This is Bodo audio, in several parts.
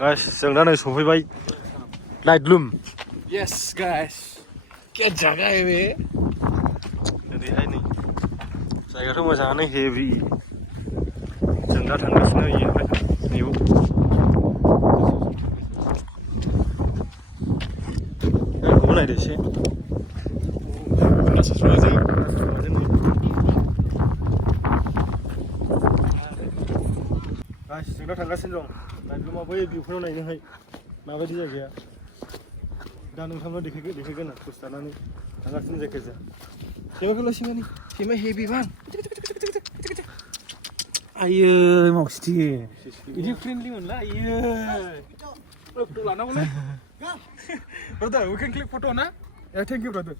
Guys, जों दा नै सफैबाय लाइटलुम। Yes, guys. Get jaga ini. ओरैहाय नै जायगाथ' मोजाङानो हेभि। जों दा थांगासिनो इयावहाय नैयाव। गायखौबो नायदो एसे। Guys, जों दा थांगासिनो दं। लाइटलुमा बै भिउखौनो नायनोहाय माबायदि जायगाया। दा नोंथांनो देखायगोन आं दसे थानानै थांगासिनो जायखिजाया। सैमाखौल' सैमानि सैमा हेभि बां। Ayo, mau sih. Ini friendly mana? Ayo. Foto lana boleh? Brother, we can click photo na? Yeah, thank you, brother.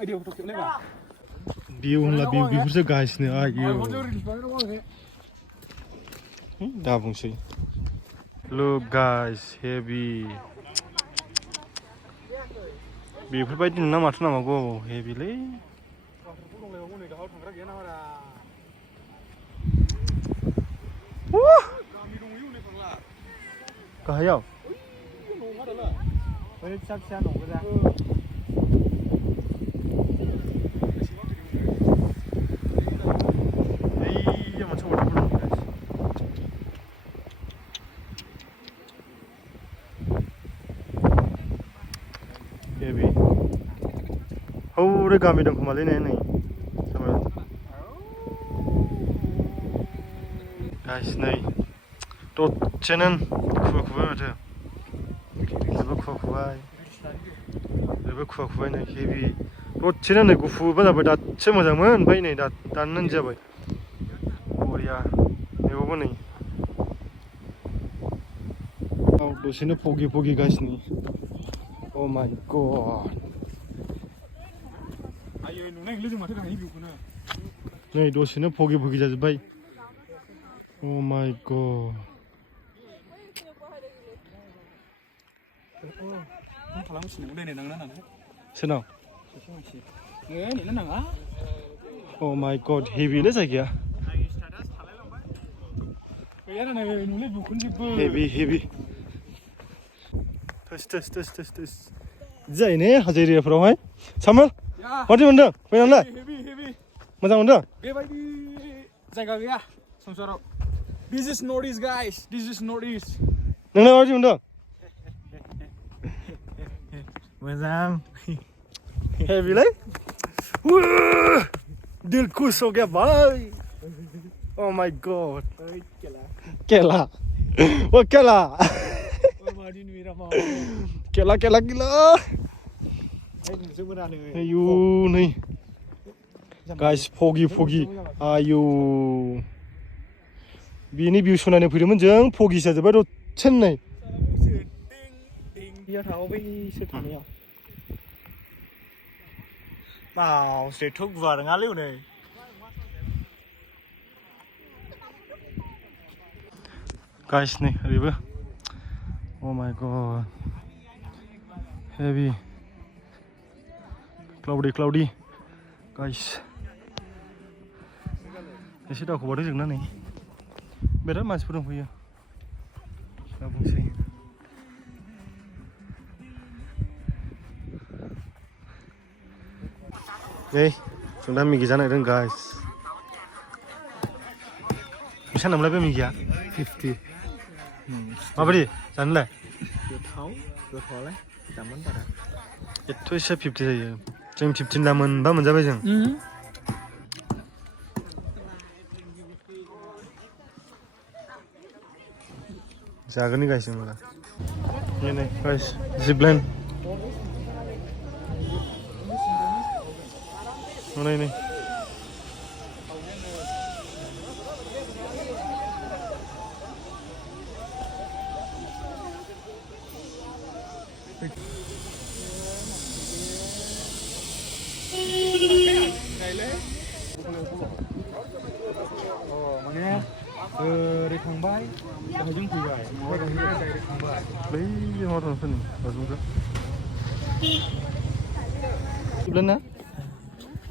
Ayo, foto boleh nggak? View होनला भिउफोरसो गासिनो आयो। दा बुंसै। Look guys, heavy. बेफोरबायदि नोंना माथो नांगौ हेभिलै। गाहायाव फिसा फिसा नंगौदा मोनसे वाटारफल दं हेभि हौरै गामि दं खोमालै नै गाइस नै दसेनो खुवा माथो जेबो खुवा नै हेभि दसेनो नै गुफुरबो जाबाय दासो मोजांमोन ओमफ्राय नै दाननानै जाबाय बरिया बेयावबो नै दसेनो फगि गासिनो Oh my god Ayo, नुनाय लोगो माथो गाहाय भिउखौनो नै दसेनो फगि जाजोब्बाय Oh my god सोरनाव Oh my god हेभिलै जायगाया हेभि थोस जायो ने हाजो एरियाफोरावहाय सामोल माथो मोनदों फैनानैलाय मोजां मोनदों बेबायदि जायगा गैया संसाराव This is Northeast guys this is Northeast नोंलाय माबायदि मोनदों मोजां हेभिलै दिल खुश हो गया भाई Oh my god केला वो केला केला gila ayo नै guys फगि ayo बिनि भिउ सुनायनो फैदोंमोन जों फगि जाजोब्बाय दसेनो नै बैसो थानायाव मावस्लेथ' गुवार नङालै हनै guys नै ओरैबो Oh my god heavy cloudy guys एसे दावखोबावदों जोंना नै बिराद मानसिफोर दंफैयो दा बुंसै नै जों दा मेगि जानो नागिरदों guys बेसेबां नामलाय बे मेगिया 50 माबायदि जानोलाय गोथावलाय जामोन बारा एथ' एसे 50 जायो जों 15 दा मोनबा मोनजाबाय जों जागोननि गाइस जों माला नै गाइस जिपलाइन नै माने ओरै थांबाय गाहायजों फैबाय गाहायनिफ्राय डाइरेक्ट थांबाय बै माबा थांफोरनि बाजुमखौ जिपलाइना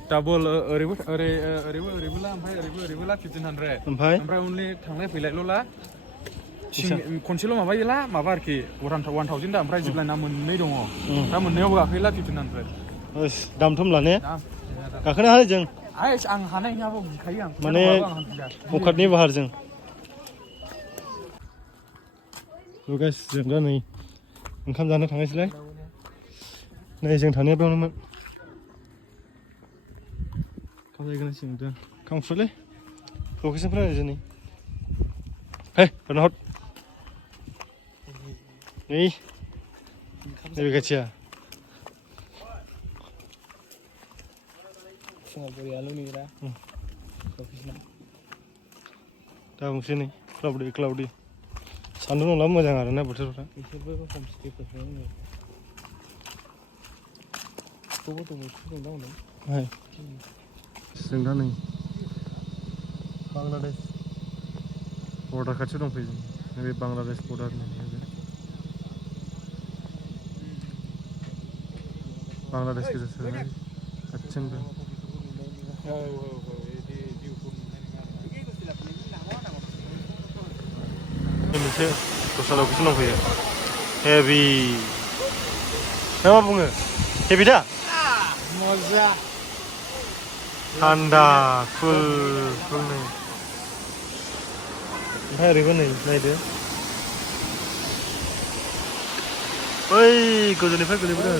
डाबल ओरैबोला ओमफ्राय ओरैबोला 1500 ओमफ्राय अनलि थांलाय फैलायल'ला खनसेल' माबायोला माबा आरोखि 1000 दा ओमफ्राय जिबलाइना मोननै दङ दा मोननैयावबो गाखोयोला 1500 दाम थुम लाने गाखोनो हायो जों आं हानाय नङाबो गिखायो आं माने अखादनि बाहारजों गाइस जों दा नै ओंखाम जानो थांनायसैलाय नै जों थानाया बेयावनोमोन ओंखाम जाहैगोनसै दा खामफ्रुलै लकेसनफोरा ओरै नै हे हरना हर नै नैबे खाथिया दा बुंसै नै क्लाउडी सान्दुं दंब्ला मोजां आरोना बोथोरफ्रा जों दा नै बांलादेश बर्डार खाथियाव दंफैयो जों नैबे बांलादेश बर्डारनि बांलादेश गेजेर सोनानै खाथियावनो मोनसे दस्रा लकेसन दंफैयो हेभि मा बुङो हेभि दा मजा थान्दा फुल नै ओमफ्राय ओरैबो नै नायदो बै गोजौनिफ्राय गोलैबोदों